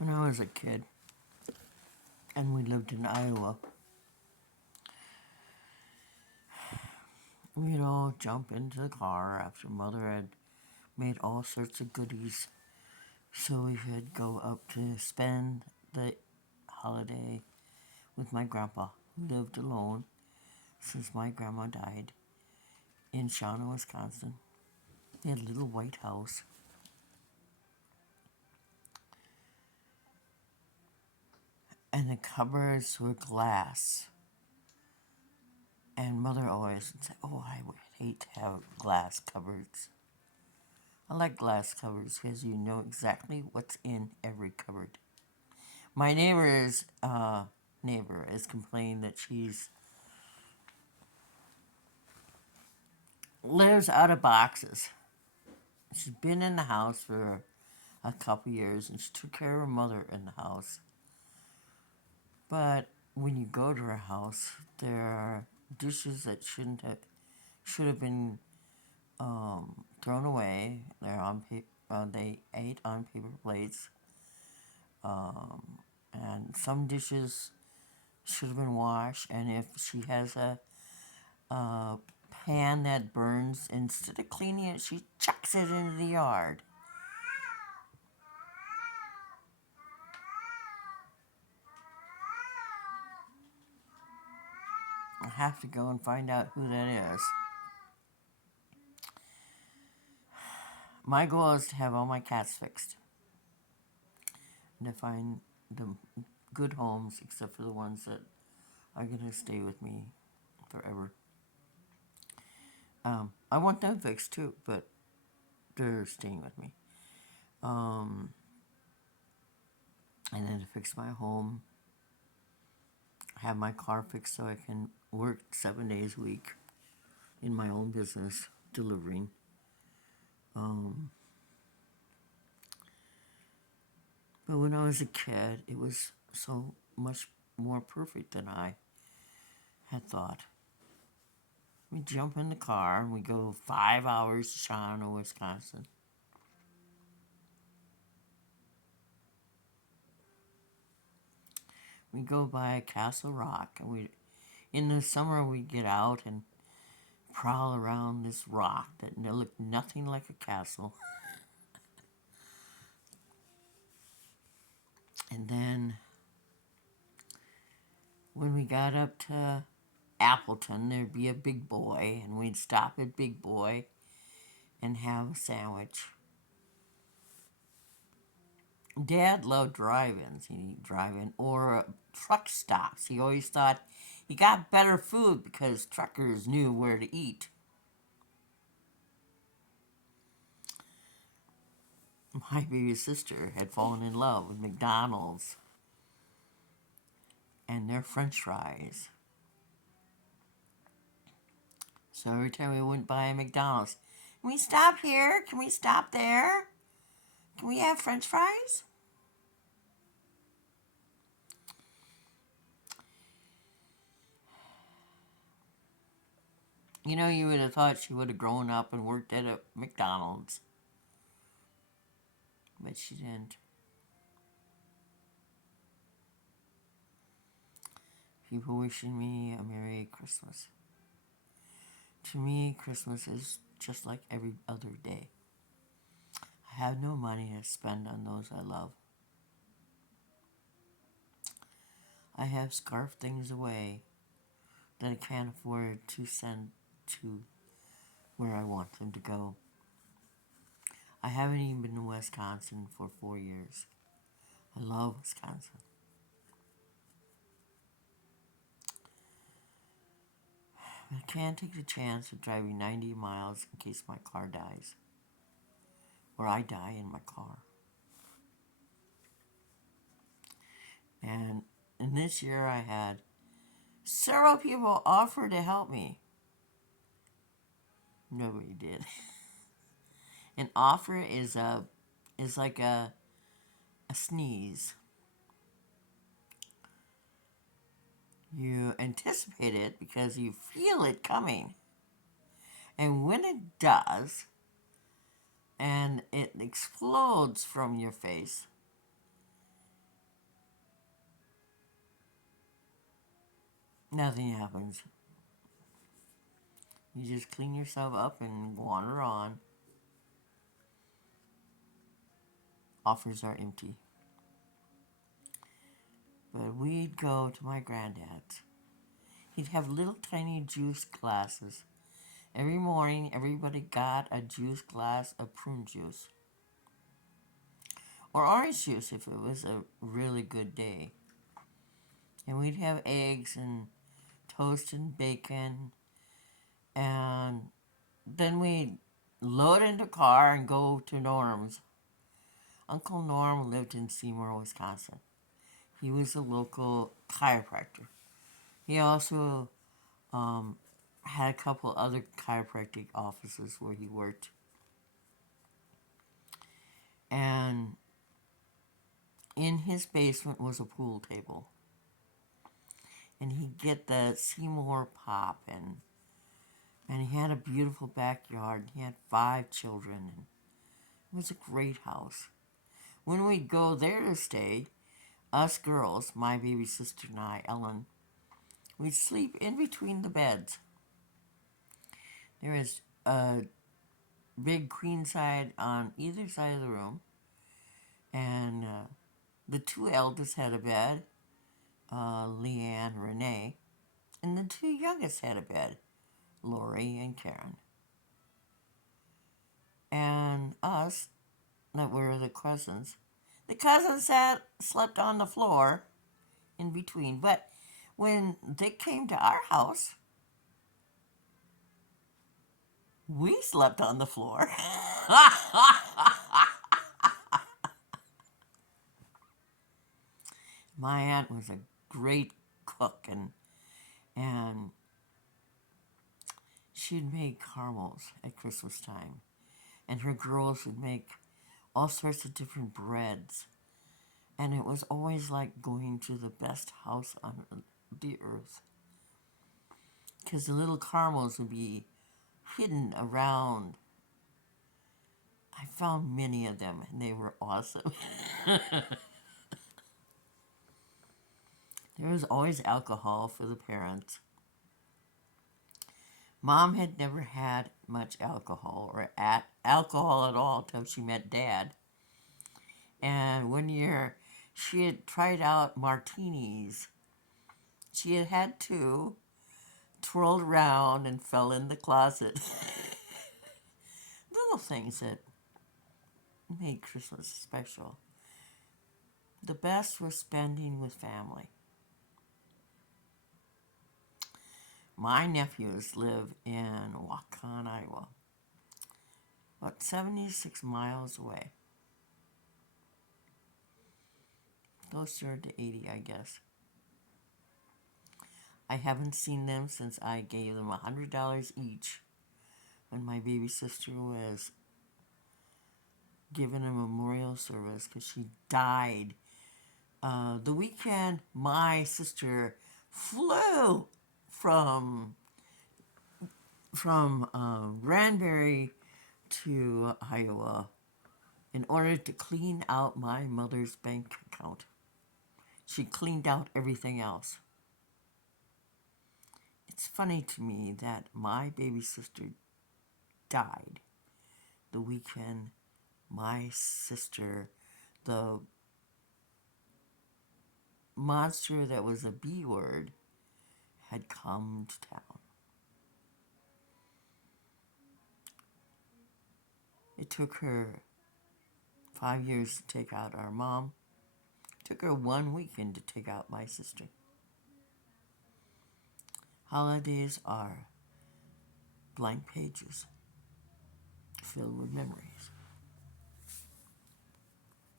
When I was a kid and we lived in Iowa, we'd all jump into the car after Mother had made all sorts of goodies so we could go up to spend the holiday with my grandpa, who lived alone since my grandma died in Shawano, Wisconsin. They had a little white house. And the cupboards were glass. And Mother always would say, "Oh, I would hate to have glass cupboards." I like glass cupboards because you know exactly what's in every cupboard. My neighbor has complained that she's lives out of boxes. She's been in the house for a couple years and she took care of her mother in the house. But when you go to her house, there are dishes that should have been thrown away. They ate on paper plates, and some dishes should have been washed. And if she has a pan that burns, instead of cleaning it, she chucks it into the yard. I have to go and find out who that is. My goal is to have all my cats fixed and to find the good homes, except for the ones that are going to stay with me forever. I want them fixed too, but they're staying with me. And then to fix my home, have my car fixed so I can work 7 days a week in my own business delivering. But when I was a kid, it was so much more perfect than I had thought. We jump in the car and we go 5 hours to Shawano, Wisconsin. We go by Castle Rock, and in the summer we get out and prowl around this rock that looked nothing like a castle. And then when we got up to Appleton, there'd be a Big Boy, and we'd stop at Big Boy and have a sandwich. Dad loved drive-ins. He'd drive in or truck stops. He always thought he got better food because truckers knew where to eat. My baby sister had fallen in love with McDonald's and their French fries. So every time we went by a McDonald's, "Can we stop here? Can we stop there? Can we have French fries?" You know, you would have thought she would have grown up and worked at a McDonald's. But she didn't. People wishing me a Merry Christmas. To me, Christmas is just like every other day. I have no money to spend on those I love. I have scarfed things away that I can't afford to send to where I want them to go. I haven't even been to Wisconsin for 4 years. I love Wisconsin. But I can't take the chance of driving 90 miles in case my car dies. Or I die in my car. And in this year I had several people offer to help me. Nobody did. An offer is like a sneeze. You anticipate it because you feel it coming. And when it does, and it explodes from your face, Nothing happens. You just clean yourself up and wander on. Offers are empty. But we'd go to my granddad's. He'd have little tiny juice glasses. Every morning, everybody got a juice glass of prune juice. Or orange juice if it was a really good day. And we'd have eggs and toast and bacon. And then we'd load into the car and go to Norm's. Uncle Norm lived in Seymour, Wisconsin. He was a local chiropractor. He also had a couple other chiropractic offices where he worked. And in his basement was a pool table. And he'd get the Seymour pop, and he had a beautiful backyard. He had 5 children, and it was a great house. When we'd go there to stay, us girls, my baby sister and I, Ellen, we'd sleep in between the beds. There was a big queen side on either side of the room, and the 2 eldest had a bed, Leanne, Renee, and the 2 youngest had a bed, Lori and Karen. And us, that were the cousins slept on the floor in between. But when they came to our house, we slept on the floor. My aunt was a great cook, and she'd make caramels at Christmas time. And her girls would make all sorts of different breads. And it was always like going to the best house on the earth. Because the little caramels would be hidden around. I found many of them, and they were awesome. There was always alcohol for the parents. Mom had never had much alcohol or alcohol at all till she met Dad. And one year, she had tried out martinis. She had had 2, twirled around, and fell in the closet. Little things that made Christmas special. The best was spending with family. My nephews live in Waukon, Iowa, about 76 miles away. Closer to 80, I guess. I haven't seen them since I gave them $100 each when my baby sister was given a memorial service because she died. The weekend my sister flew from Granbury to Iowa in order to clean out my mother's bank account. She cleaned out everything else. It's funny to me that my baby sister died the weekend my sister, the monster that was a B word, had come to town. It took her 5 years to take out our mom. It took her 1 weekend to take out my sister. Holidays are blank pages filled with memories.